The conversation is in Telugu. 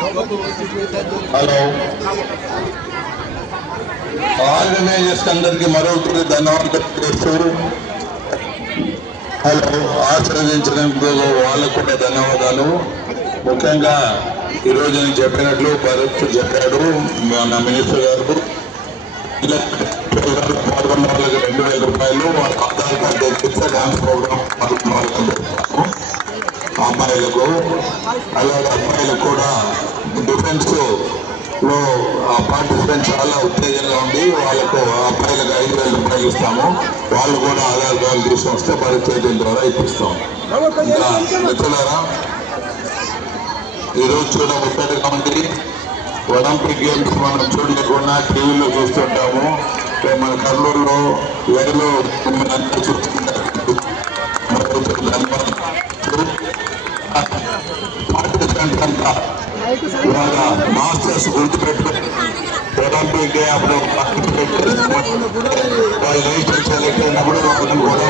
హలో, ఆర్గనైజర్స్ అందరికీ మరొకటి ధన్యవాదాలు చేస్తూ, హలో, ఆశీర్వదించినందుకు వాళ్ళకు కూడా ధన్యవాదాలు. ముఖ్యంగా ఈరోజు నేను చెప్పినట్లు భరత్ చెప్పాడు, మన మినిస్టర్ గారు పాల్గొన్న వాళ్ళకి 2,000 రూపాయలు, వాళ్ళ ఆధార్ కార్డు తెప్పిస్తే డాన్స్ ప్రోగ్రామ్ పాల్గొన్న వాళ్ళకి అమ్మాయిలకు, అలాగే అమ్మాయిలకు కూడా డిఫెన్స్ లో పార్టిసిపెంట్ చాలా ఉత్తేజంగా ఉంది. వాళ్ళకు అబ్బాయిలకు 5,000 రూపాయలు ఇస్తాము. వాళ్ళు కూడా ఆధార్ కార్డు తీసుకొస్తే పరిస్థితుల ద్వారా ఇప్పిస్తాం. ఇంకా మిత్రులారా, ఈరోజు చూడ ముట్టడిగా ఉంది. ఒలింపిక్ గేమ్స్ మనం చూడలేకుండా టీవీలో చూస్తుంటాము. మన కర్నూలులో లైవ్లో పార్టిసిపెంట్స్ అంతా ఇవాళ మాస్టర్స్ గుర్తుపెట్టుకుని ఒలింపిక్ డే అప్పుడు పార్టిసిపేట్ చేసుకుని వాళ్ళు నేషనల్ సెలెక్ట్ అయినప్పుడు వాళ్ళని కూడా